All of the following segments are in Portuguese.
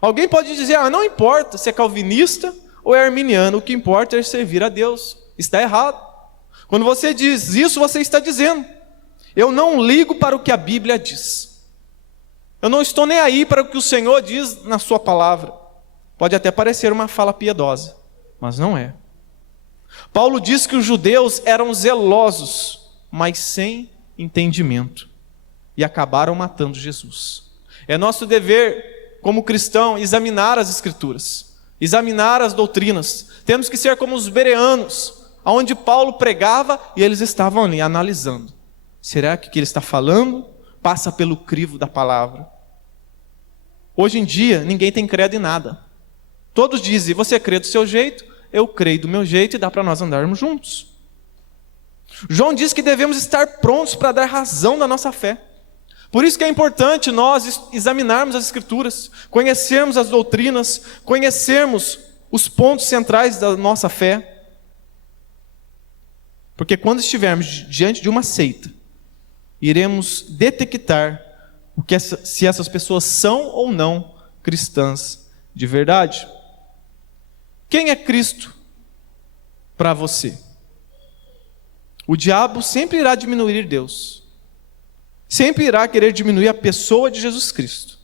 Alguém pode dizer, não importa se é calvinista ou é arminiano, o que importa é servir a Deus. Está errado. Quando você diz isso, você está dizendo, eu não ligo para o que a Bíblia diz. Eu não estou nem aí para o que o Senhor diz na sua palavra. Pode até parecer uma fala piedosa, mas não é. Paulo diz que os judeus eram zelosos, mas sem entendimento, e acabaram matando Jesus. É nosso dever, como cristão, examinar as Escrituras, examinar as doutrinas. Temos que ser como os bereanos, onde Paulo pregava e eles estavam ali analisando. Será que o que ele está falando passa pelo crivo da palavra? Hoje em dia, ninguém tem credo em nada. Todos dizem, você crê do seu jeito, eu creio do meu jeito e dá para nós andarmos juntos. João diz que devemos estar prontos para dar razão da nossa fé. Por isso que é importante nós examinarmos as Escrituras, conhecermos as doutrinas, conhecermos os pontos centrais da nossa fé. Porque quando estivermos diante de uma seita, iremos detectar se essas pessoas são ou não cristãs de verdade. Quem é Cristo para você? O diabo sempre irá diminuir Deus. Sempre irá querer diminuir a pessoa de Jesus Cristo.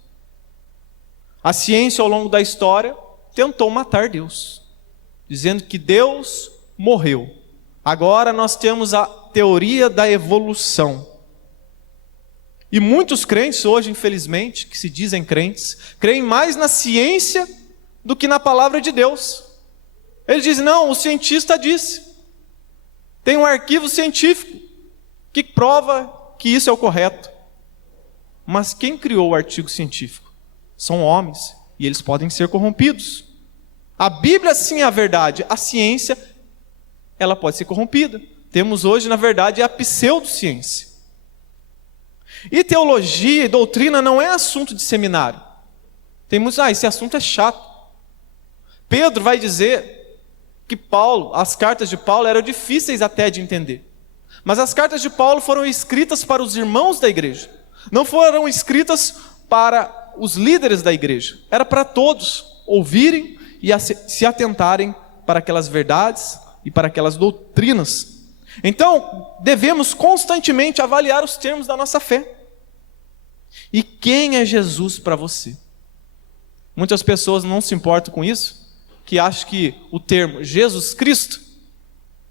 A ciência, ao longo da história, tentou matar Deus, dizendo que Deus morreu. Agora nós temos a teoria da evolução. E muitos crentes hoje, infelizmente, que se dizem crentes, creem mais na ciência do que na palavra de Deus. Eles dizem, não, o cientista disse. Tem um arquivo científico que prova que isso é o correto. Mas quem criou o artigo científico? São homens, e eles podem ser corrompidos. A Bíblia sim é a verdade, a ciência, ela pode ser corrompida. Temos hoje, na verdade, a pseudociência. E teologia e doutrina não é assunto de seminário. Tem muitos, esse assunto é chato. Pedro vai dizer que as cartas de Paulo eram difíceis até de entender. Mas as cartas de Paulo foram escritas para os irmãos da igreja. Não foram escritas para os líderes da igreja. Era para todos ouvirem e se atentarem para aquelas verdades e para aquelas doutrinas. Então, devemos constantemente avaliar os termos da nossa fé. E quem é Jesus para você? Muitas pessoas não se importam com isso, que acham que o termo Jesus Cristo,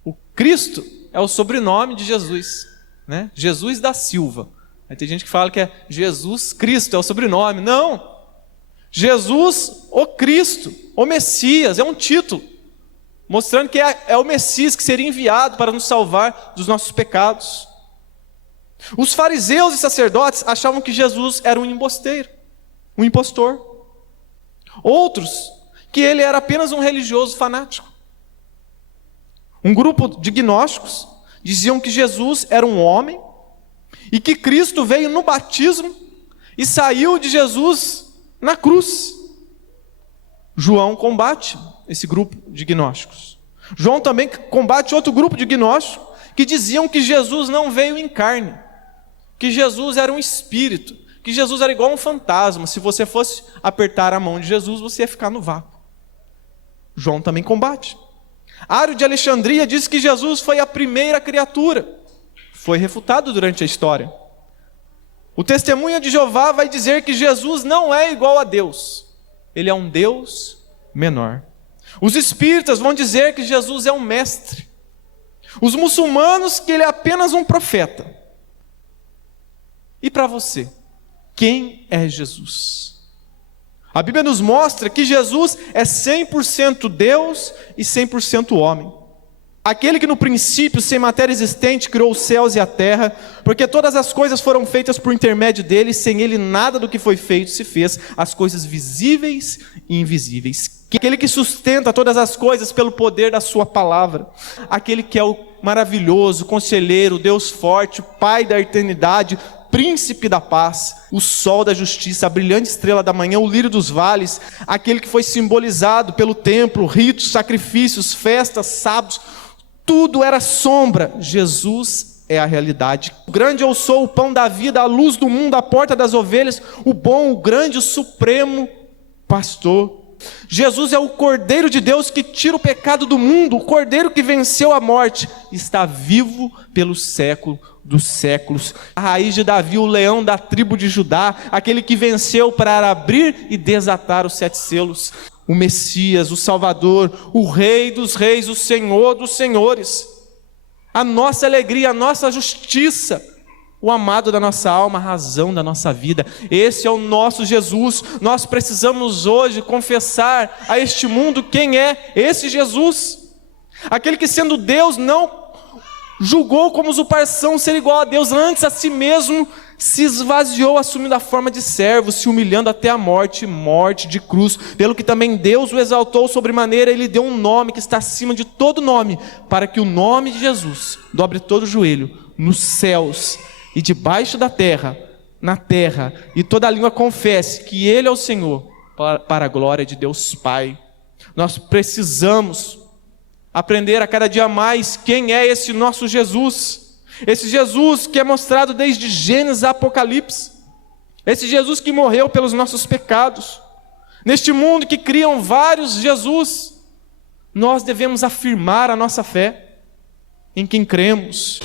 o Cristo é o sobrenome de Jesus, né? Jesus da Silva. Aí tem gente que fala que é Jesus Cristo, é o sobrenome. Não! Jesus, o Cristo, o Messias, é um título, mostrando que é o Messias que seria enviado para nos salvar dos nossos pecados. Os fariseus e sacerdotes achavam que Jesus era um embusteiro, um impostor. Outros, que ele era apenas um religioso fanático. Um grupo de gnósticos diziam que Jesus era um homem e que Cristo veio no batismo e saiu de Jesus na cruz. João combate esse grupo de gnósticos. João também combate outro grupo de gnósticos que diziam que Jesus não veio em carne, que Jesus era um espírito, que Jesus era igual um fantasma. Se você fosse apertar a mão de Jesus, você ia ficar no vácuo. João também combate. Ário de Alexandria diz que Jesus foi a primeira criatura. Foi refutado durante a história. O testemunha de Jeová vai dizer que Jesus não é igual a Deus. Ele é um Deus menor. Os espíritas vão dizer que Jesus é um mestre. Os muçulmanos que ele é apenas um profeta. E para você, quem é Jesus? A Bíblia nos mostra que Jesus é 100% Deus e 100% homem. Aquele que no princípio, sem matéria existente, criou os céus e a terra, porque todas as coisas foram feitas por intermédio dele, sem ele nada do que foi feito se fez, as coisas visíveis e invisíveis. Aquele que sustenta todas as coisas pelo poder da sua palavra. Aquele que é o maravilhoso, conselheiro, Deus forte, Pai da eternidade, príncipe da paz, o sol da justiça, a brilhante estrela da manhã, o lírio dos vales, aquele que foi simbolizado pelo templo, ritos, sacrifícios, festas, sábados, tudo era sombra. Jesus é a realidade. O grande eu sou, o pão da vida, a luz do mundo, a porta das ovelhas, o bom, o grande, o supremo pastor. Jesus é o Cordeiro de Deus que tira o pecado do mundo, o Cordeiro que venceu a morte, está vivo pelo século dos séculos. A raiz de Davi, o leão da tribo de Judá, aquele que venceu para abrir e desatar os 7 selos. O Messias, o Salvador, o Rei dos reis, o Senhor dos senhores. A nossa alegria, a nossa justiça, o amado da nossa alma, a razão da nossa vida. Esse é o nosso Jesus. Nós precisamos hoje confessar a este mundo quem é esse Jesus. Aquele que, sendo Deus, não julgou como usurpação ser igual a Deus, antes a si mesmo se esvaziou, assumindo a forma de servo, se humilhando até a morte, morte de cruz. Pelo que também Deus o exaltou sobremaneira, ele deu um nome que está acima de todo nome, para que o nome de Jesus dobre todo o joelho, nos céus e debaixo da terra, na terra, e toda a língua confesse que Ele é o Senhor, para a glória de Deus Pai. Nós precisamos aprender a cada dia mais quem é esse nosso Jesus. Esse Jesus que é mostrado desde Gênesis a Apocalipse. Esse Jesus que morreu pelos nossos pecados. Neste mundo que criam vários Jesus, nós devemos afirmar a nossa fé em quem cremos.